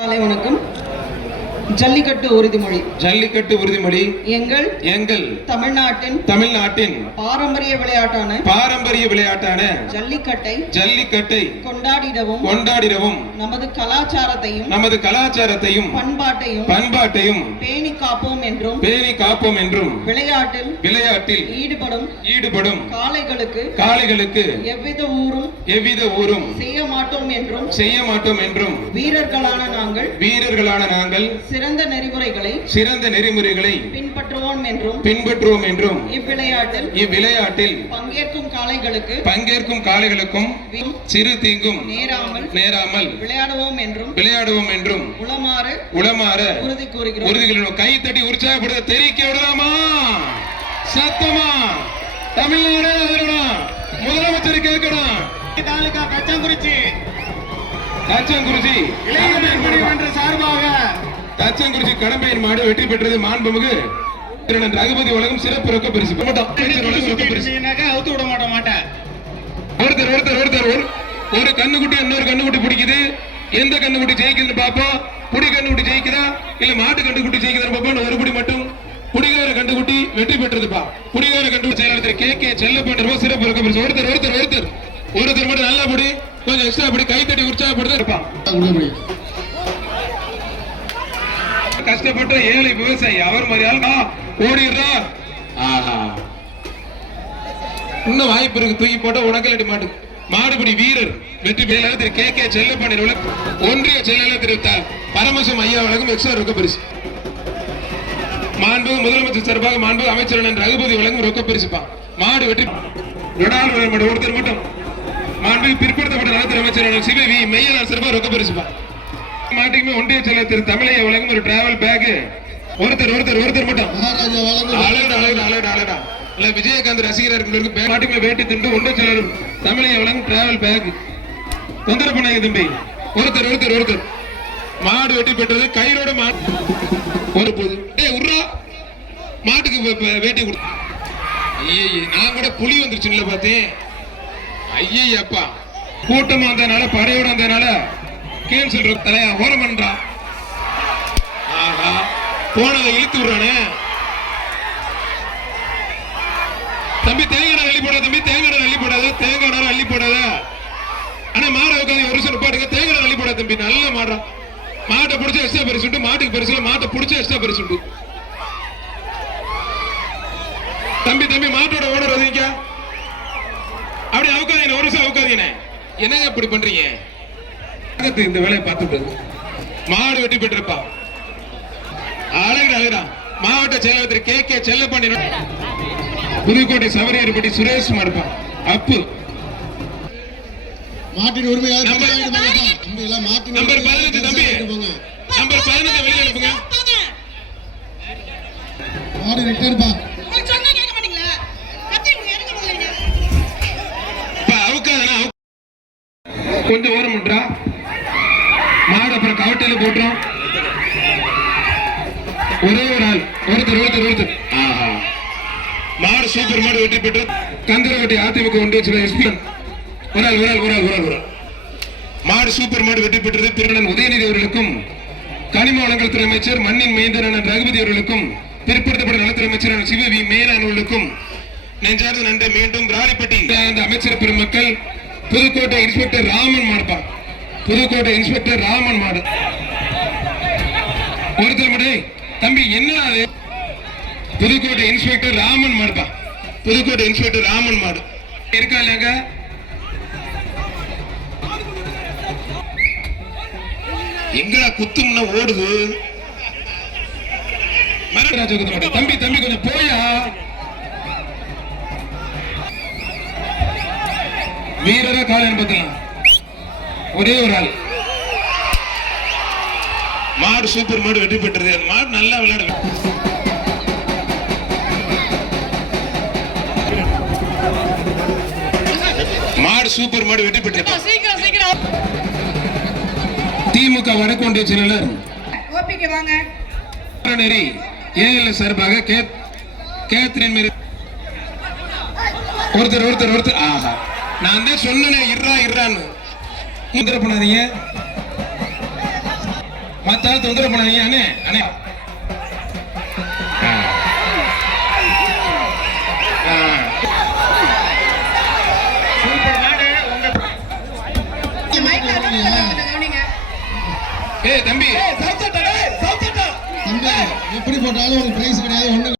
காலை வணக்கம். ஜல்லிக்கட்டு உறுதிமொழி. ஜல்லிக்கட்டு உறுதிமொழி எங்கள் தமிழ்நாட்டின் பாரம்பரிய விளையாட்டான ஜல்லிக்கட்டை கொண்டாடிடவும் நமது கலாச்சாரத்தையும் பண்பாட்டையும் பேணி காப்போம் என்றும் விளையாட்டில் ஈடுபடும் காளைகளுக்கு எவ்வித ஊரும் செய்ய மாட்டோம் என்றும் வீரர்களான நாங்கள் சிறந்த நெறிமுறைகளை பின்பற்றுவோம் என்றும் இவ்விளையாட்டில் பங்கேற்கும் காளைகளுக்கும் சிறு தீங்கும் நேராமல் விளையாடுவோம் என்றும் உளமாற உறுதி கூறுகிறோம். கைத்தட்டி உற்சாகப்படுத்த தெரிவிக்க விடலாமா? சத்தமா தமிழ்நாடு முதலமைச்சர் கேட்கணும். கச்சங்குறிச்சி சார்பாக தச்சங்குறிச்சி கடம்பையின் மாடு வெற்றி பெற்றது. மாண்புமிகு ரகுபதி உலகம் சிறப்பு ரொக்க பரிசு. ஒருத்தர் ஒரு கண்ணுக்குட்டி இன்னொரு கண்ணுக்குட்டி பிடிக்குது. எந்த கண்ணுக்குட்டி ஜெயிக்குதுன்னு பாப்போம். புடி கண்ணுக்குட்டி ஜெயிக்குதா இல்ல மாட்டு கண்டுக்குட்டி ஜெயிக்குதுன்னு பாப்போம். ஒரு புடி மட்டும் புடிகார கண்டுக்குட்டி வெற்றி பெற்றதுப்பா. புடிகார கண்டுக்குட்டி செயலாளர் கே செல்லப்பட்ட சிறப்பு ரொக்க பரிசு. ஒருத்தர் மட்டும் நல்லா படி, கொஞ்சம் எக்ஸ்ட்ரா படி, கைத்தட்டி உற்சாகப்படுத்த இருப்பான். கஷ்டப்பட்ட ஏழை விவசாயி அவர் மாதிரியால் ஓடிடுறார். இன்னும் வாய்ப்பு இருக்கு. தூக்கி போட்ட உனக்கு மாடுபிடி வீரர் வெற்றி பெயர் திரு கே செல்லப்பாண்டி ஒன்றிய செயலாளர் திரு பரமசிவம் ஐயா வழங்கும் எக்ஸ்ட்ரா ரொக்க பரிசு. மாண்பு முதலமைச்சர் சார்பாக மாண்பு அமைச்சர் ரகுபதி வழங்கும் ரொக்க பரிசுப்பா. மாடு வெற்றி ஒருத்தர் மட்டும் மாண்பு பிற்படுத்தப்பட்ட நலத்துறை அமைச்சர் சிவவி மெய்யனார் சார்பாக ரொக்க பரிசுப்பா. மாட்டுக்குமே ஒன்றிய செயலர் திரு தமிழைய வழங்கும் ஒரு டிராவல் பேக். ஒருத்தர் மட்டும் அழகா விஜயகாந்த் ரசிகர்களுக்கு மாட்டுக்குமே வேட்டி திண்டு ஒன்றிய செயலர் தமிழைய வழங்கும் டிராவல் பேக். தொந்தரவு பண்ணாங்க தம்பி. ஒருத்தர் மாடு வெட்டி பெற்றது. கயிறோட ஒரு போது மாட்டுக்கு வேட்டி கொடு. நான் கூட புலி வந்துருச்சுன்னு பார்த்தேன். ஐயப்பா கூட்டமா வந்ததுனால படையோட வந்ததுனால கேன்சல் தலையா ஓரம் பண்றா. போனதை இழுத்து விடுறானே தம்பி. தேங்காய் அள்ளி போடாத. ஆனா மாட உட்காந்து ஒரு சில பாட்டுங்க தேங்காய் அள்ளி போடாத தம்பி. நல்ல மாடுறான். மாட்டை பிடிச்ச எக்ஸ்ட்ரா பரிசு, மாட்டுக்கு பரிசு, மாட்டை பிடிச்ச எக்ஸ்ட்ரா பரிசு. தம்பி மாட்டோட ஓனர் வந்தீங்க அப்படி அவுக்காதீங்க. ஒரு நிமிஷம் அவுக்காதீங்க. என்னங்க இப்படி பண்றீங்க? இந்த வேலையை பார்த்துட்டு மாடு வெட்டி பெற்றிருப்பா. அழகா மாவட்ட செயலாளர் கே செல்லப்பாண்டி, புதுக்கோட்டை சவரியர்பட்டி சுரேஷ் மாடுப்பா. அப்பு மாட்டின் உரிமையாளர் நம்பர் 15 தம்பி. நம்பர் 15 வெளியே அனுப்புங்க. மாடு ரெட்டர்பா. கொஞ்சம் ஓரம் பண்றா மாடு. அப்புறம் கவட்டையில போட்டுரும். ஒரே ஒரு ஆள் ஒருத்தர் மாடு சூப்பர் மாடு வெற்றி பெற்று கந்தரவட்டி அதிமுக ஒன்றிய எஸ்பி ஒரு ஆள் மாடு சூப்பர் மாடு வெற்றி பெற்றது. திருநன் உதயநிதி அவர்களுக்கும் கனிம வளங்கள் துறை அமைச்சர் மண்ணின் மைந்தரான ரகுபதி அவர்களுக்கும் பிற்படுத்தப்பட்ட நலத்துறை அமைச்சரான சிவவி மேனான் அவர்களுக்கும் நெஞ்சார்ந்த நன்றி. மீண்டும் ராணிப்பட்டி அமைச்சர் பெருமக்கள் புதுக்கோட்டை இன்ஸ்பெக்டர் ராமன் மாடுப்பா. புதுக்கோட்டை இன்ஸ்பெக்டர் ராமன் மாடு. ஒருத்தர் மட்டும் தம்பி என்ன புதுக்கோட்டை இன்ஸ்பெக்டர் ராமன் மாடுப்பா. புதுக்கோட்டை இன்ஸ்பெக்டர் ராமன் மாடு இருக்கா இல்லையாங்க? எங்கடா குத்தும்னா ஓடுது. தம்பி கொஞ்சம் போயா. வீரரா காலைன்னு பார்த்தலாம். ஒரே ஒரு ஆள். மாடு சூப்பர் மாடு வெற்றி பெற்றது. மாடு நல்லா விளையாடு. மாடு சூப்பர் மாடு வெற்றி பெற்றது. திமுக வடக்கு ஒன்றிய செயலாளர் ஏஎல் சார்பாக கேத்ரின் ஒருத்தர் ஆஹா நான் தான் சொன்னேன் இர்றான்னு முந்திர பண்ணாதீங்க. மத்த ஆள் தொந்தரவு பண்ணாதீங்க அண்ணே அண்ணே. ஏய் தம்பி தம்பி எப்படி போட்டாலும் ஒரு பிரைஸ் கிடையாது ஒண்ணு